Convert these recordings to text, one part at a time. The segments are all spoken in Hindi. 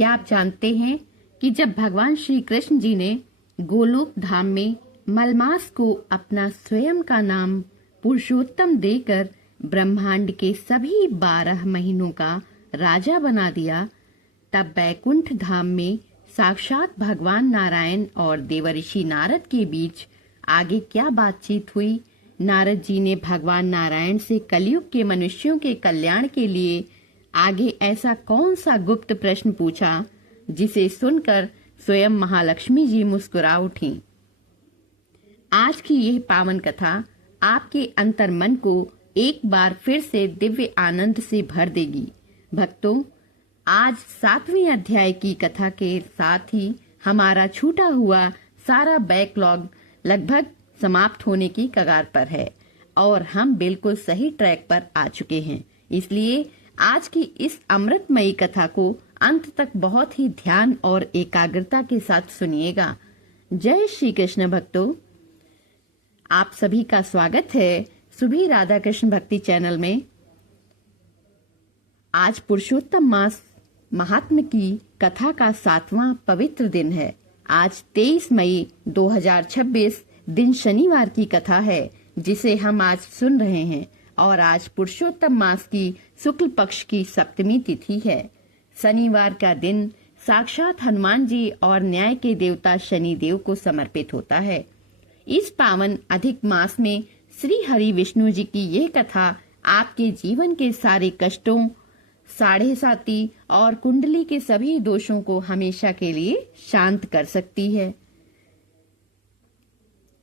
क्या आप जानते हैं कि जब भगवान श्री कृष्ण जी ने गोलोक धाम में मलमास को अपना स्वयं का नाम पुरुषोत्तम देकर ब्रह्मांड के सभी 12 महीनों का राजा बना दिया, तब बैकुंठ धाम में साक्षात भगवान नारायण और देवर्षि नारद के बीच आगे क्या बातचीत हुई। नारद जी ने भगवान नारायण से कलयुग के मनुष्यों के कल्याण के लिए आगे ऐसा कौन सा गुप्त प्रश्न पूछा, जिसे सुनकर स्वयं महालक्ष्मी जी मुस्कुरा उठी। आज की यह पावन कथा आपके अंतर्मन को एक बार फिर से दिव्य आनंद से भर देगी। भक्तों, आज 7वें अध्याय की कथा के साथ ही हमारा छूटा हुआ सारा बैकलॉग लगभग समाप्त होने की कगार पर है और हम बिल्कुल सही ट्रैक पर आ चुके हैं। इसलिए आज की इस अमृतमयी कथा को अंत तक बहुत ही ध्यान और एकाग्रता के साथ सुनिएगा। जय श्री कृष्ण भक्तों, आप सभी का स्वागत है सुभी राधा कृष्ण भक्ति चैनल में। आज पुरुषोत्तम मास महात्म्य की कथा का 7वां पवित्र दिन है। आज 23 मई 2026 दिन शनिवार की कथा है, जिसे हम आज सुन रहे हैं। और आज पुरुषोत्तम मास की शुक्ल पक्ष की सप्तमी तिथि है। शनिवार का दिन साक्षात हनुमान जी और न्याय के देवता शनि देव को समर्पित होता है। इस पावन अधिक मास में श्री हरि विष्णु जी की यह कथा आपके जीवन के सारे कष्टों, साढ़े साती और कुंडली के सभी दोषों को हमेशा के लिए शांत कर सकती है।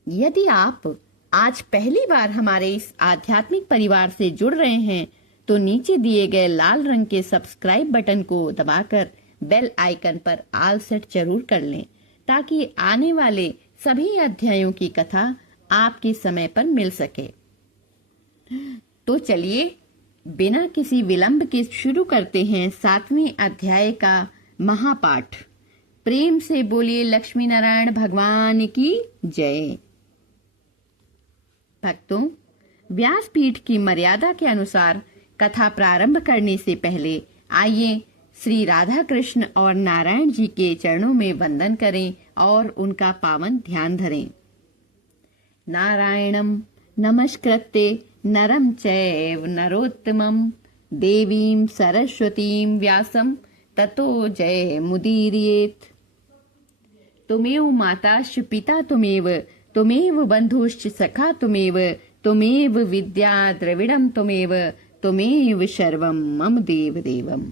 यदि आप आज पहली बार हमारे इस आध्यात्मिक परिवार से जुड़ रहे हैं, तो नीचे दिए गए लाल रंग के सब्सक्राइब बटन को दबाकर बेल आइकन पर ऑल सेट जरूर कर लें, ताकि आने वाले सभी अध्यायों की कथा आपके समय पर मिल सके। तो चलिए बिना किसी विलंब के शुरू करते हैं 7वें अध्याय का महापाठ। प्रेम से बोलिए लक्ष्मी नारायण भगवान की जय। भक्तों, व्यासपीठ की मर्यादा के अनुसार कथा प्रारंभ करने से पहले आइए श्री राधा कृष्ण और नारायण जी के चरणों में वंदन करें और उनका पावन ध्यान धरें। नारायणं नमस्कृत्य नरं चैव नरोत्तमं देवीं सरस्वतीं व्यासं ततो जय मुदीरयेत्। तुमेव माताश्च पिता तुमेव बन्धुश्च सखा तुमेव विद्या द्रविड़ं तुमेव सर्वं मम देव देवम्।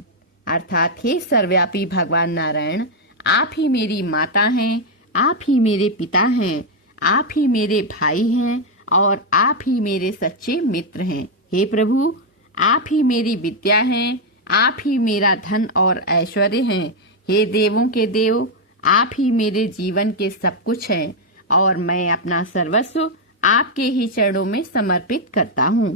अर्थात हे सर्वव्यापी भगवान नारायण, आप ही मेरी माता हैं, आप ही मेरे पिता हैं, आप ही मेरे भाई हैं और आप ही मेरे सच्चे मित्र हैं। हे प्रभु, आप ही मेरी विद्या हैं, आप ही मेरा धन और ऐश्वर्य हैं। हे देवों के देव, आप ही मेरे जीवन के सब कुछ हैं और मैं अपना सर्वस्व आपके ही चरणों में समर्पित करता हूँ।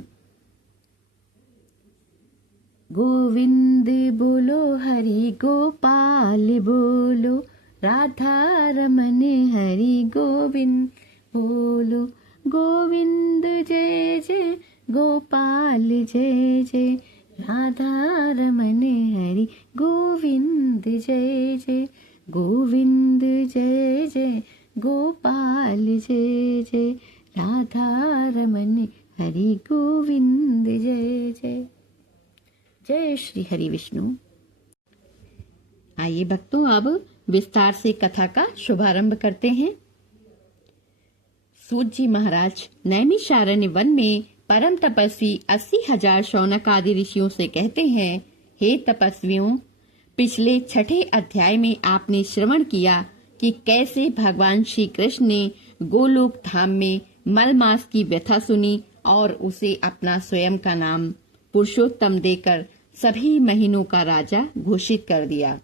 गोविंद बोलो, हरि गोपाल बोलो, राधा रमन हरि गोविंद बोलो। गोविंद जय जय, गोपाल जय जय, राधा रमन हरि गोविंद जय जय। गोविंद जय जय, गोपाल जय जय, राधा रमन हरि गोविंद जय जय। जय श्री हरि विष्णु। आइए भक्तों, अब विस्तार से कथा का शुभारंभ करते हैं। सूत जी महाराज नैमिषारण्य वन में परम तपस्वी 80,000 शौनक आदि ऋषियों से कहते हैं, हे तपस्वियों, पिछले 6ठे अध्याय में आपने श्रवण किया कि कैसे भगवान श्री कृष्ण ने गोलोक धाम में मलमास की व्यथा सुनी और उसे अपना स्वयं का नाम पुरुषोत्तम देकर सभी महीनों का राजा घोषित कर दिया।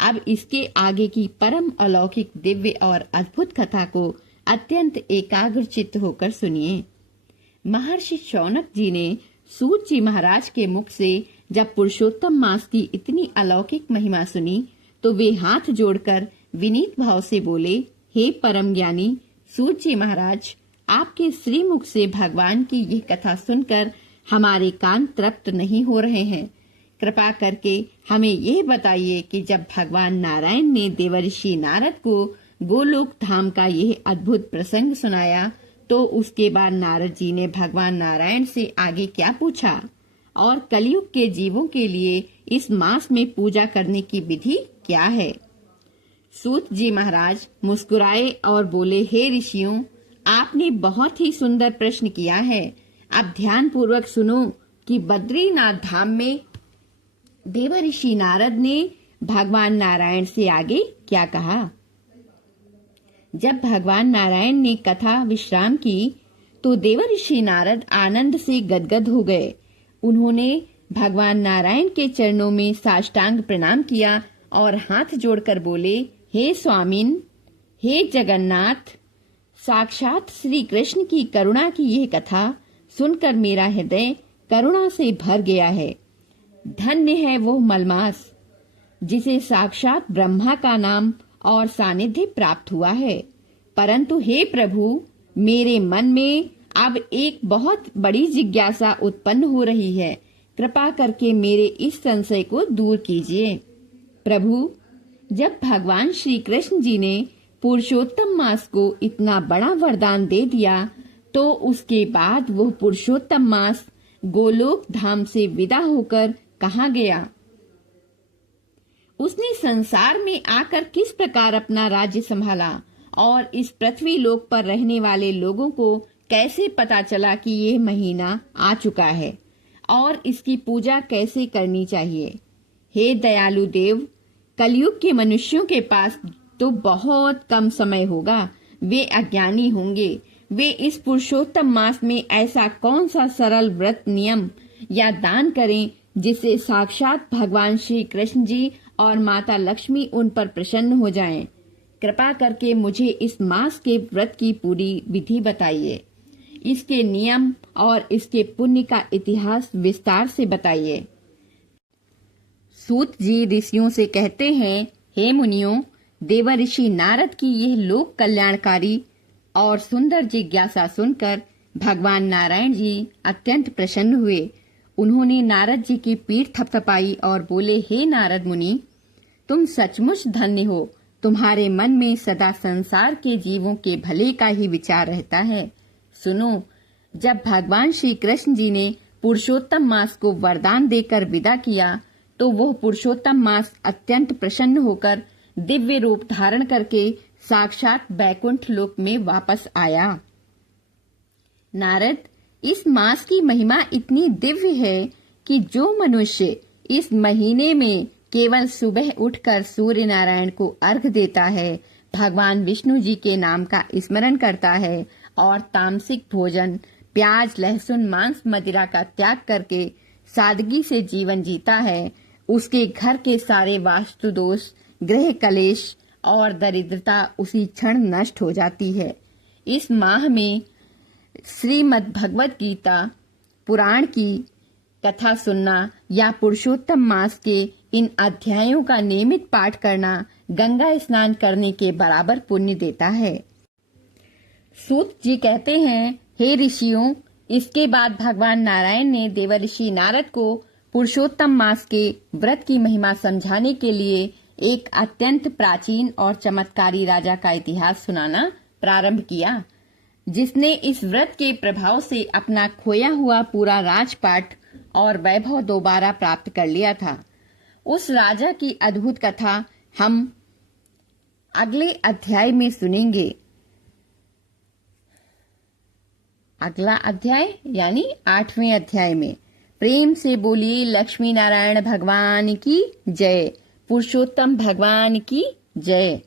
अब इसके आगे की परम अलौकिक दिव्य और अद्भुत कथा को अत्यंत एकाग्रचित्त होकर सुनिए। महर्षि शौनक जी ने सूत जी महाराज के मुख से जब पुरुषोत्तम मास की इतनी अलौकिक महिमा सुनी, तो वे हाथ जोड़कर विनीत भाव से बोले, हे परम ज्ञानी सूत जी महाराज, आपके श्रीमुख से भगवान की यह कथा सुनकर हमारे कान तृप्त नहीं हो रहे हैं। कृपा करके हमें यह बताइए कि जब भगवान नारायण ने देवर्षि नारद को गोलोक धाम का यह अद्भुत प्रसंग सुनाया तो उसके बाद नारद जी ने भगवान नारायण से आगे क्या पूछा और कलयुग के जीवों के लिए इस मास में पूजा करने की विधि क्या है। सूत जी महाराज मुस्कुराए और बोले, हे ऋषियों, आपने बहुत ही सुंदर प्रश्न किया है। अब ध्यान पूर्वक सुनो कि बद्रीनाथ धाम में देवर्षि नारद ने भगवान नारायण से आगे क्या कहा। जब भगवान नारायण ने कथा विश्राम की तो देवर्षि नारद आनंद से गदगद हो गए। उन्होंने भगवान नारायण के चरणों में साष्टांग प्रणाम किया और हाथ जोड़कर बोले, हे स्वामिन, हे जगन्नाथ, साक्षात श्री कृष्ण की करुणा की यह कथा सुनकर मेरा हृदय करुणा से भर गया है। धन्य है वो मलमास जिसे साक्षात ब्रह्मा का नाम और सानिध्य प्राप्त हुआ है। परंतु हे प्रभु, मेरे मन में अब एक बहुत बड़ी जिज्ञासा उत्पन्न हो रही है। कृपा करके मेरे इस संशय को दूर कीजिए। प्रभु, जब भगवान श्री कृष्ण जी ने पुरुषोत्तम मास को इतना बड़ा वरदान दे दिया तो उसके बाद वो पुरुषोत्तम मास गोलोक धाम से विदा होकर कहाँ गया? उसने संसार में आकर किस प्रकार अपना राज्य संभाला और इस पृथ्वी लोक पर रहने वाले लोगों को कैसे पता चला कि ये महीना आ चुका है और इसकी पूजा कैसे करनी चाहिए? हे दयालु देव, कलयुग के मनुष्यों के पास तो बहुत कम समय होगा। वे अज्ञानी होंगे। वे इस पुरुषोत्तम मास में ऐसा कौन सा सरल व्रत, नियम या दान करें जिससे साक्षात भगवान श्री कृष्ण जी और माता लक्ष्मी उन पर प्रसन्न हो जाएं। कृपा करके मुझे इस मास के व्रत की पूरी विधि बताइए। इसके नियम और इसके पुण्य का इतिहास विस्तार से बताइए। सूत जी ऋषियों से कहते हैं, हे मुनियों, देवर्षि नारद की यह लोक कल्याणकारी और सुंदर जिज्ञासा सुनकर भगवान नारायण जी अत्यंत प्रसन्न हुए। उन्होंने नारद जी की पीठ थपथपाई और बोले, हे नारद मुनि, तुम सचमुच धन्य हो। तुम्हारे मन में सदा संसार के जीवों के भले का ही विचार रहता है। सुनो, जब भगवान श्री कृष्ण जी ने पुरुषोत्तम मास को वरदान देकर विदा किया तो वह पुरुषोत्तम मास अत्यंत प्रसन्न होकर दिव्य रूप धारण करके साक्षात बैकुंठ लोक में वापस आया। नारद, इस मास की महिमा इतनी दिव्य है कि जो मनुष्य इस महीने में केवल सुबह उठकर सूर्य नारायण को अर्घ्य देता है, भगवान विष्णु जी के नाम का स्मरण करता है और तामसिक भोजन, प्याज, लहसुन, मांस, मदिरा का त्याग करके सादगी से जीवन जीता है, उसके घर के सारे वास्तु दोष, गृह कलेश और दरिद्रता उसी क्षण नष्ट हो जाती है। इस माह में श्रीमद् भगवत गीता पुराण की कथा सुनना या पुरुषोत्तम मास के इन अध्यायों का नियमित पाठ करना गंगा स्नान करने के बराबर पुण्य देता है। सूत जी कहते हैं, हे ऋषियों, इसके बाद भगवान नारायण ने देवर्षि नारद को पुरुषोत्तम मास के व्रत की महिमा समझाने के लिए एक अत्यंत प्राचीन और चमत्कारी राजा का इतिहास सुनाना प्रारंभ किया, जिसने इस व्रत के प्रभाव से अपना खोया हुआ पूरा राजपाट और वैभव दोबारा प्राप्त कर लिया था। उस राजा की अद्भुत कथा हम अगले अध्याय में सुनेंगे। अगला अध्याय यानी 8वें अध्याय में। प्रेम से बोलिए लक्ष्मी नारायण भगवान की जय, पुरुषोत्तम भगवान की जय।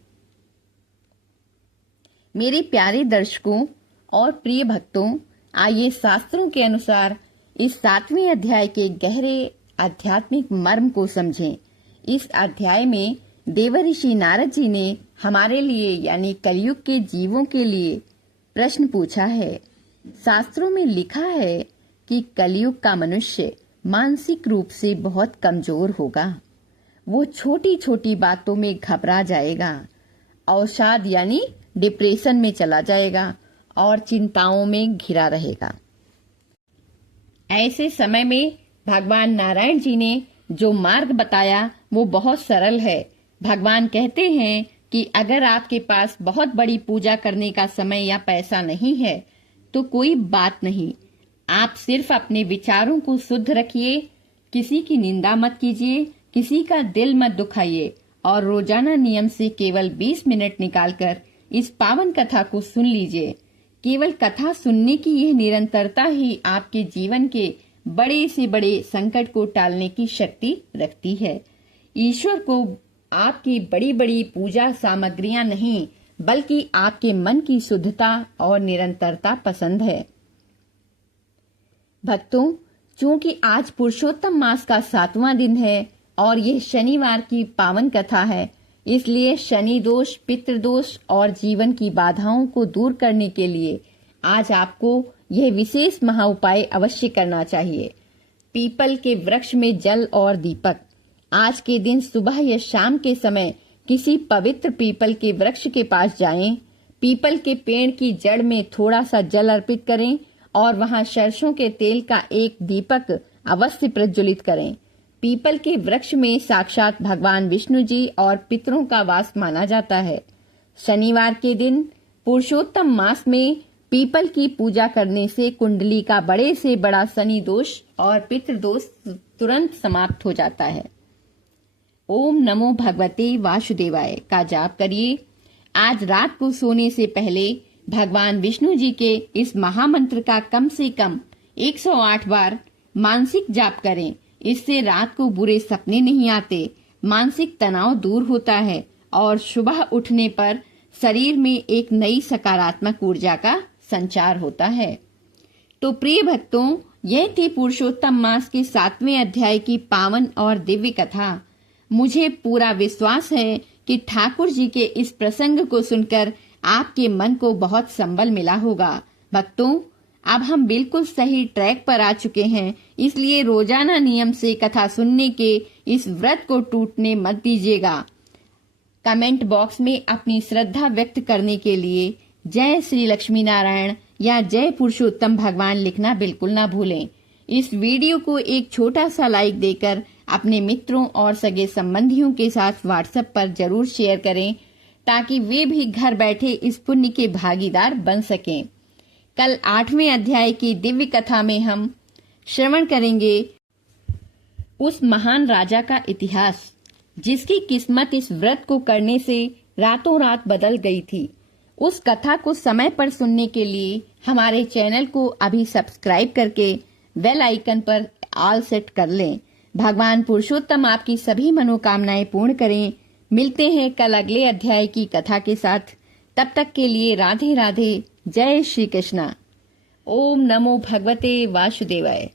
मेरे प्यारे दर्शकों और प्रिय भक्तों, आइए शास्त्रों के अनुसार इस 7वें अध्याय के गहरे आध्यात्मिक मर्म को समझें। इस अध्याय में देवर्षि नारद जी ने हमारे लिए यानी कलयुग के जीवों के लिए प्रश्न पूछा है। शास्त्रों में लिखा है कि कलयुग का मनुष्य मानसिक रूप से बहुत कमजोर होगा। वो छोटी छोटी बातों में घबरा जाएगा, अवसाद यानी डिप्रेशन में चला जाएगा और चिंताओं में घिरा रहेगा। ऐसे समय में भगवान नारायण जी ने जो मार्ग बताया वो बहुत सरल है। भगवान कहते हैं कि अगर आपके पास बहुत बड़ी पूजा करने का समय या पैसा नहीं है तो कोई बात नहीं, आप सिर्फ अपने विचारों को शुद्ध रखिए, किसी की निंदा मत कीजिए, किसी का दिल मत दुखाइए और रोजाना नियम से केवल 20 मिनट निकालकर इस पावन कथा को सुन लीजिए। केवल कथा सुनने की यह निरंतरता ही आपके जीवन के बड़े से बड़े संकट को टालने की शक्ति रखती है। ईश्वर को आपकी बड़ी बड़ी पूजा सामग्रियां नहीं बल्कि आपके मन की शुद्धता और निरंतरता पसंद है। भक्तों, चूंकि आज पुरुषोत्तम मास का 7वां दिन है और यह शनिवार की पावन कथा है, इसलिए शनि दोष, पितृदोष और जीवन की बाधाओं को दूर करने के लिए आज आपको यह विशेष महाउपाय अवश्य करना चाहिए। पीपल के वृक्ष में जल और दीपक। आज के दिन सुबह या शाम के समय किसी पवित्र पीपल के वृक्ष के पास जाएं, पीपल के पेड़ की जड़ में थोड़ा सा जल अर्पित करें और वहां सरसों के तेल का एक दीपक अवश्य प्रज्वलित करें। पीपल के वृक्ष में साक्षात भगवान विष्णु जी और पितरों का वास माना जाता है। शनिवार के दिन पुरुषोत्तम मास में पीपल की पूजा करने से कुंडली का बड़े से बड़ा शनि दोष और पितृदोष तुरंत समाप्त हो जाता है। ओम नमो भगवते वासुदेवाय का जाप करिए। आज रात को सोने से पहले भगवान विष्णु जी के इस महामंत्र का कम से कम 108 बार मानसिक जाप करें। इससे रात को बुरे सपने नहीं आते, मानसिक तनाव दूर होता है और सुबह उठने पर शरीर में एक नई सकारात्मक ऊर्जा का संचार होता है। तो प्रिय भक्तों, यह थी पुरुषोत्तम मास के 7वें अध्याय की पावन और दिव्य कथा। मुझे पूरा विश्वास है कि ठाकुर जी के इस प्रसंग को सुनकर आपके मन को बहुत संबल मिला होगा। भक्तों, अब हम बिल्कुल सही ट्रैक पर आ चुके हैं, इसलिए रोजाना नियम से कथा सुनने के इस व्रत को टूटने मत दीजिएगा। कमेंट बॉक्स में अपनी श्रद्धा व्यक्त करने के लिए जय श्री लक्ष्मी नारायण या जय पुरुषोत्तम भगवान लिखना बिल्कुल ना भूलें। इस वीडियो को एक छोटा सा लाइक देकर अपने मित्रों और सगे संबंधियों के साथ व्हाट्सएप पर जरूर शेयर करें ताकि वे भी घर बैठे इस पुण्य के भागीदार बन सकें। कल 8वें अध्याय की दिव्य कथा में हम श्रवण करेंगे उस महान राजा का इतिहास जिसकी किस्मत इस व्रत को करने से रातों रात बदल गई थी। उस कथा को समय पर सुनने के लिए हमारे चैनल को अभी सब्सक्राइब करके बेल आइकन पर ऑल सेट कर लें। भगवान पुरुषोत्तम आपकी सभी मनोकामनाएं पूर्ण करें। मिलते हैं कल अगले अध्याय की कथा के साथ। तब तक के लिए राधे राधे, जय श्री कृष्णा। ओम नमो भगवते वासुदेवाय।